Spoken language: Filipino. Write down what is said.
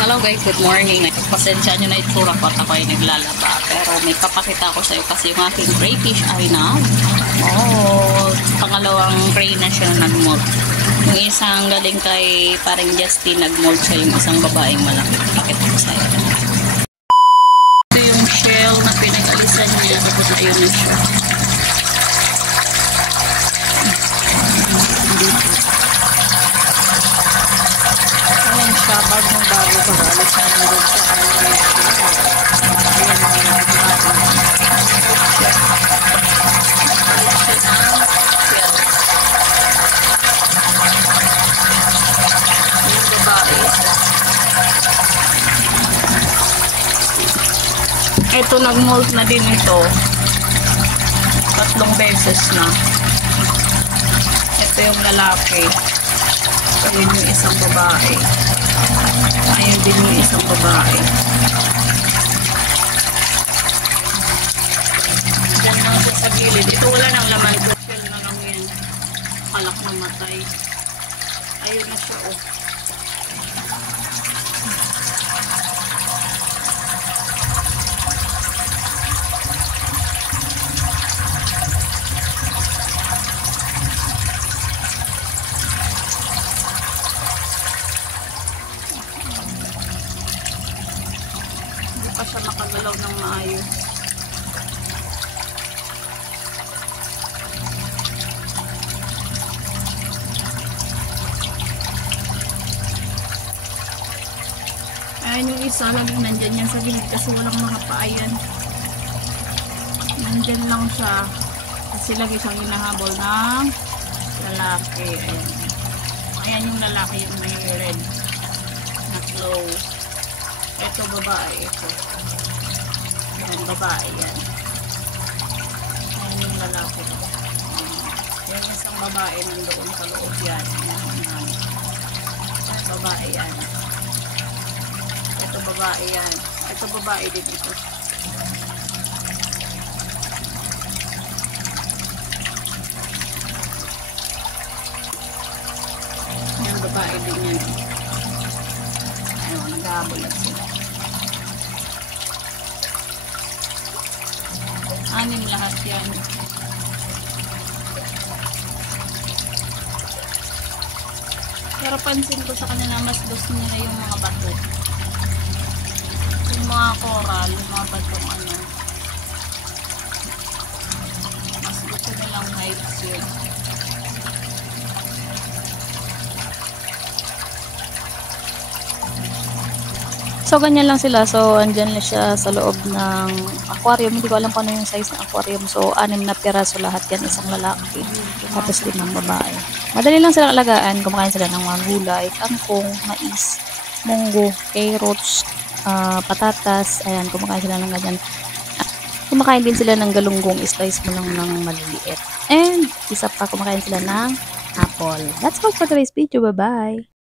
Hello guys, good morning. Pasensya nyo na itsura ko at ako ay naglalaba. Pero may papakita ko sa iyo kasi yung aking crayfish ay pangalawang cray na siya nag-molt. Yung isang galing kay parang Justin nag-molt siya, yung isang babaeng malaki. Pakita ko sa iyo. Ito yung shell na pinag-alisan niya. Tapos ayun na siya. Ayan siya, bagong bago pag-alis na lang doon sa ayan ito nag-molt na din ito 3 beses na. Ito yung lalaki, ayun yung isang babae, ayun din yung isang babae. Diyan lang siya sa gilid. Ito wala nang laman, hotel na lang yan, palak na matay. Ayun na siya oh. Pa siya makagalaw ng maayos. Ayan yung isa, laging nandyan yan sa gilid kasi walang mga paayan. Nandyan lang siya kasi lagi siyang hinahabol ng lalaki. Ayan. Ayan yung lalaki, yung may red na close. Ito babae, ito. Yan, babae yan. Ayan yung lalaki. Yan isang babae nandoon sa loob yan. Yan. Babae yan. Ito babae yan. Ito babae din ito. Yan babae din yan. Ayun, naghahabol lang sila. 6 lahat yan. Pero pansin ko sa kanya na mas gusto nila yung mga bato. Yung mga coral, yung mga batong ano. Mas gusto nilang heights yun. So, ganyan lang sila. So, andyan na siya sa loob ng aquarium. Hindi ko alam kung ano yung size ng aquarium. So, 6 na piraso lahat yan. Isang lalaki. Tapos 5 babae. Madali lang silang alagaan. Kumakain sila ng mga gulay, kangkong, mais, munggo, carrots, patatas. Ayan, kumakain sila ng ganyan. Kumakain din sila ng galunggong. Slice mo lang ng maliliit. And, isa pa, kumakain sila ng apple. That's all for today's video. Bye-bye!